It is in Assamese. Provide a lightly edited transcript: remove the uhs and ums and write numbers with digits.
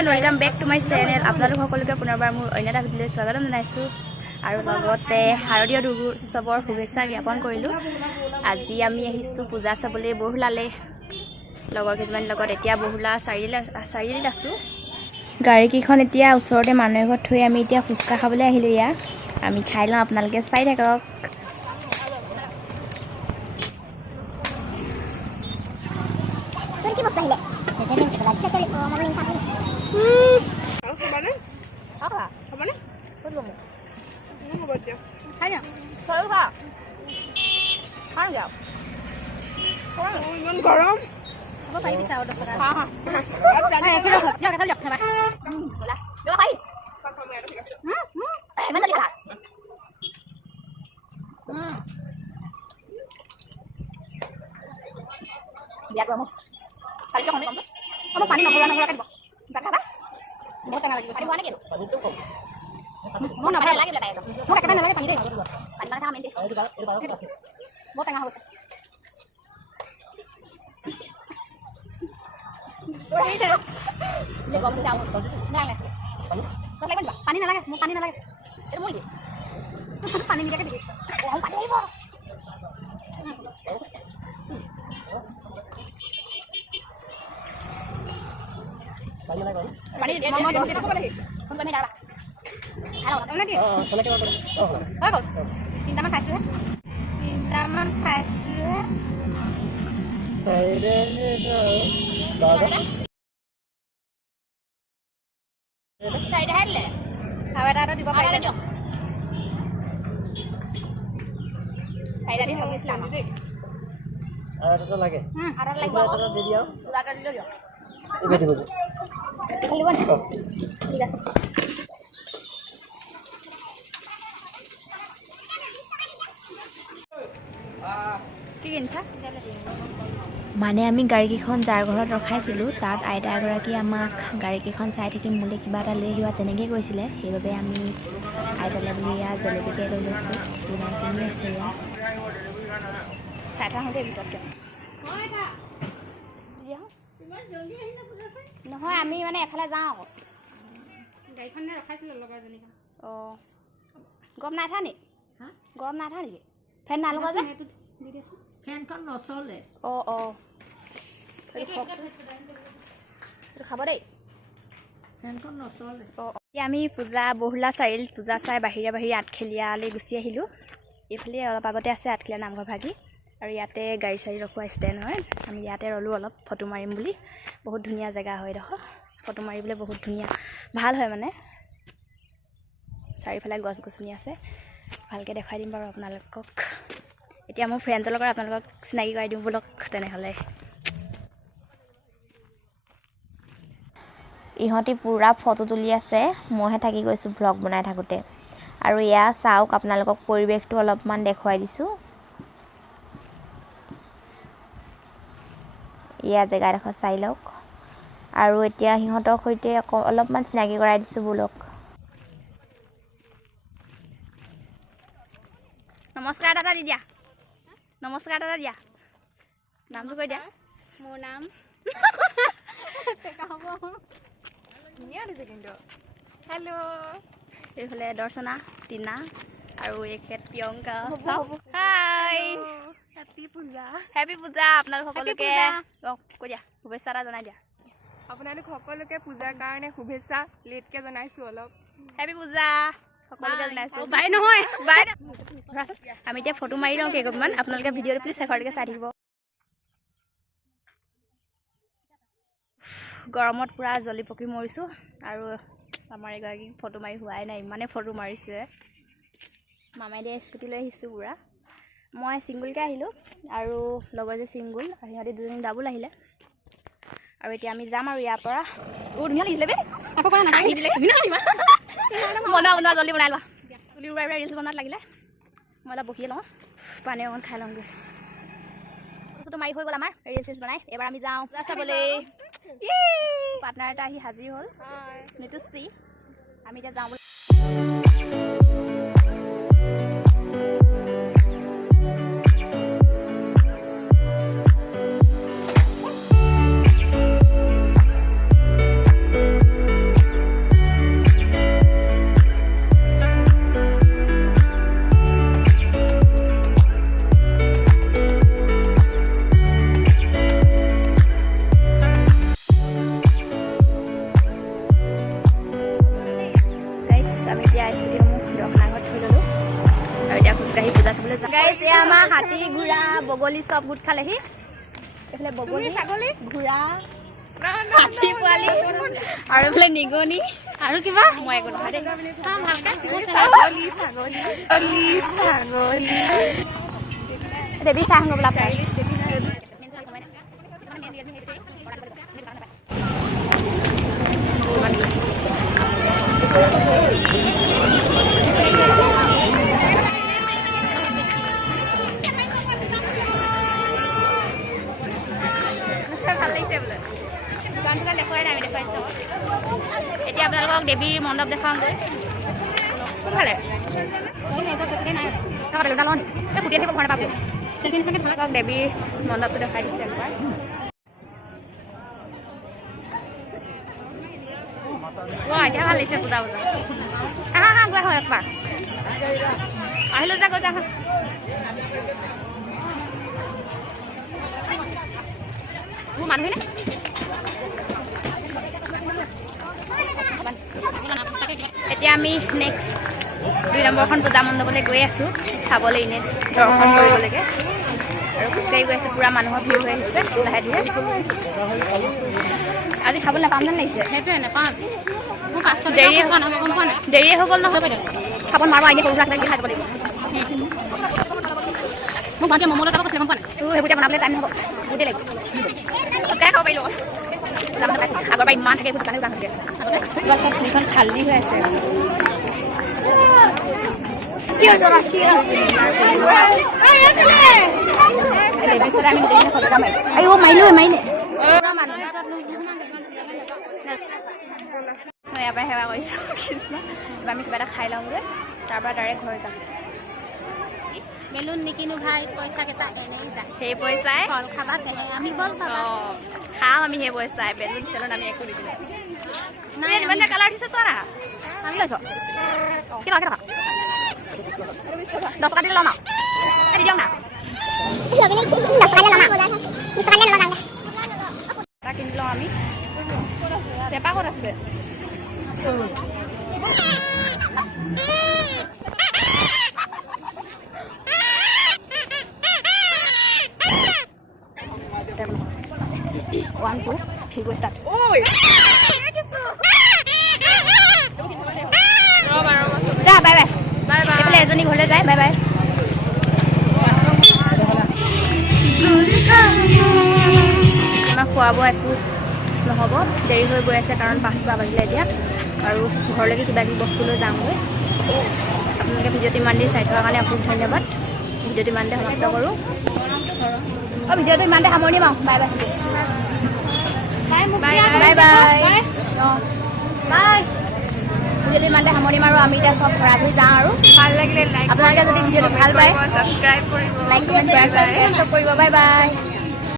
Everyone welcome back to my channel আপোনালোক সকলোকে পুনৰবাৰ মোৰ অন্য এটা ভিডিঅ'লৈ স্বাগতম জনাইছোঁ আৰু লগতে শাৰদীয় উৎসৱৰ শুভেচ্ছা জ্ঞাপন কৰিলোঁ। আজি আমি আহিছোঁ পূজা চাবলৈ বহুলালে লগৰ কিছুমানৰ লগত। এতিয়া বহুলা চাৰিআলিত আছোঁ। গাড়ীকেইখন এতিয়া ওচৰতে মানুহ ঘৰত থৈ আমি এতিয়া ফুচকা খাবলৈ আহিলোঁ। ইয়াত আমি খাই লওঁ, আপোনালোকে চাই থাকক। গৰম পানী নভৰাকে দিব বহুত টেঙা লাগিব। মোক নালাগে মোক একেবাৰে নালাগে পানী দেই, পানী থকা মেইন বহুত টেঙা হৈ গৈছে। পানী নালাগে মোক, পানী নালাগে এইটো মই পানী নিদিয়াকে দিবি। পানী আহিব তিনটামান খাইছোহে চাৰিটাহে দিলে আৰু এটা দিব পাৰিলে দিয়ক। চাৰিটা দি হৈ গৈছিলে আমাৰ আৰু লাগে আৰু লাগিব এটা দিলেও দিয়ক। ঠিক আছে কি কিনিছা? মানে আমি গাড়ীকেইখন যাৰ ঘৰত ৰখাইছিলোঁ তাত আইতা এগৰাকী আমাক গাড়ীকেইখন চাই থাকিম বুলি কিবা এটা লৈ আহিবা তেনেকৈ কৈছিলে। সেইবাবে আমি আইতালৈ বুলি ইয়াত জেলেপীকে লৈ লৈছোঁ। কিমানখিনি আছে ইয়াত চাই থোৱা হওঁতে ভিতৰত নহয়, আমি মানে এফালে যাওঁ আকৌ। গাড়ীখনে ৰখাইছিলোঁ লগৰজনীক। অঁ গৰম নাই থা নি? গৰম নাই থা নেকি? ফেন নাই লগা যে ফেনখন নচলে। অঁ খাব দেই, ফেনখন নচলে। অঁ এতিয়া আমি বহুলা চাৰিআলিত পূজা চাই বাহিৰে আঠখেলীয়ালৈ গুচি আহিলোঁ। এইফালে অলপ আগতে আছে আঠখেলীয়া নামঘৰ ভাগি, আৰু ইয়াতে গাড়ী চাড়ী ৰখোৱা ষ্টেণ্ড হয়। আমি ইয়াতে ৰ'লোঁ অলপ ফটো মাৰিম বুলি। বহুত ধুনীয়া জেগা হয় দেখোঁ, ফটো মাৰিবলৈ বহুত ধুনীয়া ভাল হয়। মানে চাৰিওফালে গছ গছনি আছে, ভালকৈ দেখুৱাই দিম বাৰু আপোনালোকক। এতিয়া মোৰ ফ্ৰেণ্ডৰ লগত আপোনালোকক চিনাকি কৰাই দিওঁ বলক। তেনেহ'লে ইহঁতি পূৰা ফটো তুলি আছে, মইহে থাকি গৈছোঁ ভ্লগ বনাই থাকোঁতে। আৰু এয়া চাওক, আপোনালোকক পৰিৱেশটো অলপমান দেখুৱাই দিছোঁ। এয়া জেগাডোখৰ চাই লওক। আৰু এতিয়া সিহঁতৰ সৈতে অলপমান চিনাকি কৰাই দিছোঁ বলক। নমস্কাৰ দাদা দি দিয়া, নমস্কাৰ দাদা দিয়া, নামটো কৈ দিয়া। মোৰ নাম ধুনীয়া দিছে কিন্তু। হেল্ল', এইফালে দৰ্শনা, টিনা আৰু এখেত প্ৰিয়ংকা। হাই, হেপী পূজা। হেপী পূজা আপোনালোক সকলোকে। কৈ দিয়া, শুভেচ্ছা এটা জনাই দিয়া। আপোনালোক সকলোকে পূজাৰ কাৰণে শুভেচ্ছা লেটকৈ জনাইছোঁ অলপ। হেপী পূজা সকলোকে জনাইছোঁ। বাই নহয় বাই। আমি এতিয়া ফটো মাৰি লওঁ কেইকপিমান, আপোনালোকে ভিডিঅ'টো প্লিজ শেষলৈকে চাই থাকিব। গৰমত পূৰা জ্বলি পকি মৰিছোঁ, আৰু আমাৰ এগৰাকী ফটো মাৰি হোৱাই নাই, ইমানেই ফটো মাৰিছে। মামাই দিয়া স্কুটি লৈ আহিছোঁ পূৰা। মই ছিংগুলকৈ আহিলোঁ, আৰু লগৰ যে ছিংগুল, আৰু সিহঁতি দুজনী ডাবুল আহিলে। আৰু এতিয়া আমি যাম আৰু ইয়াৰ পৰা। ধুনীয়া লাগিছিলে বে, আকৌ পৰা নাকাঢ়ি দিলে বনোৱা জলদি বনাই লোৱা। তুলি উৰাই ৰিলচ বনোৱাত লাগিলে। মই অলপ বহিয়ে লওঁ, পানী অকণ খাই লওঁগৈ। ফটো মাৰি হৈ গ'ল আমাৰ ৰিলচ বনাই। এবাৰ আমি যাওঁ চাবলৈ। পাৰ্টনাৰ এটা আহি হাজিৰ হ'ল, নিতুশ্ৰী। আমি এতিয়া যাওঁ বুলি গাইছ এয়া আমাৰ হাতী ঘোঁৰা বগলী চব গোট খালেহি এইফালে বগলী ছাগলী ঘোঁৰা হাতী পোৱালি আৰু এইফালে নিগনি আৰু কিবা মই একো নহয় দেই ছাগলী দেৱী চাহ বোলা ফাৰ্ষ্ট দোকান দেখুৱাই নাই আমি দেখুৱাইছোঁ এতিয়া আপোনালোকক দেৱীৰ মণ্ডপ দেখাওঁগৈ কোনফালে ফুটি আহিব ঘৰ নাপাব আপোনালোকক দেৱীৰ মণ্ডপটো দেখাই দিছে একবাৰ এতিয়া ভাল লাগিছে পূজা পূজা আহা গৈ আহক একবাৰ আহিলোঁ যা গৈ যা মোৰ মানুহে এতিয়া আমি নেক্সট 2 নম্বৰখন পূজা মণ্ডপলৈ গৈ আছোঁ চাবলৈ এনে দৰ্শন কৰিবলৈকে আৰু খোজকাঢ়ি গৈ আছোঁ পূৰা মানুহৰ ভিৰ হৈ আহিছে লাহে ধীৰে আজি খাবলৈ নাপাম যেন লাগিছে সেইটোৱে নাপাওঁ দেৰিয়ে হৈ গ'ল নহয় খাব নোৱাৰোঁ এনেই সৰু সুৰা খাই যাব লাগিব মোক ভাইটিয়ে মমলৈ যাব কৈছিলে গম পোৱা নাই সেইবোৰ বনাবলৈ টাইম নহ'ব বহুতেই লাগিব খোজকাঢ়ি খাব পাৰিলোঁ আগৰ পৰা ইমান থাকে এইবোৰ দোকানে দোকান থাকে ফিল্ডখন খালী হৈ আছে মাৰিলে ইয়াৰ পৰাই সেৱা কৰিছোঁ কৃষ্ণ এবাৰ আমি কিবা এটা খাই লওঁগৈ তাৰপৰা ডাইৰেক্ট ঘৰ যাম বেলুন নিকিনো ভাই পইচাকেইটা এনেই যায় সেই পইচাই কল খাবা তেহে আমি বল খাবা খাম আমি সেই পইচাই বেলুন চেলুন আমি একো নিদিলোঁ নাই ইমান কালাৰ উঠিছে চোৱা না আমি লৈছ কেই টকা 10 টকা দিলে লওঁ ন দি দিয়ক না এটা কিনি লওঁ আমি পেপা ক'ত আছে One, two, three, go start. Oi! Ja, bye bye. Bye bye. এইফালে এজনী ঘৰলৈ যায়, bye bye. আমাৰ খোৱা বোৱা একো নহ'ব দেৰি হৈ গৈ আছে কাৰণ 5টা বাজিলে এতিয়া আৰু ঘৰলৈকে কিবা কিবি বস্তু লৈ যামগৈ আপোনালোকে ভিডিঅ'টো ইমান দেৰি চাই থকাৰ কাৰণে অশেষ ধন্যবাদ ভিডিঅ'টো ইমানতে সমাপ্ত কৰোঁ ভিডিঅ'টো ইমানতে সামৰণি মাৰোঁ bye bye bye bye bye ভিডিঅ'টো ইমানতে সামৰণি মাৰোঁ আমি এতিয়া চব ঘৰা ঘূৰি যাওঁ আৰু ভাল লাগিলে আপোনালোকে যদি ভিডিঅ'টো ভাল পায় ছাবস্ক্ৰাইব কৰিব লাইক কমেণ্ট শ্বেয়াৰ কৰিব বাই বাই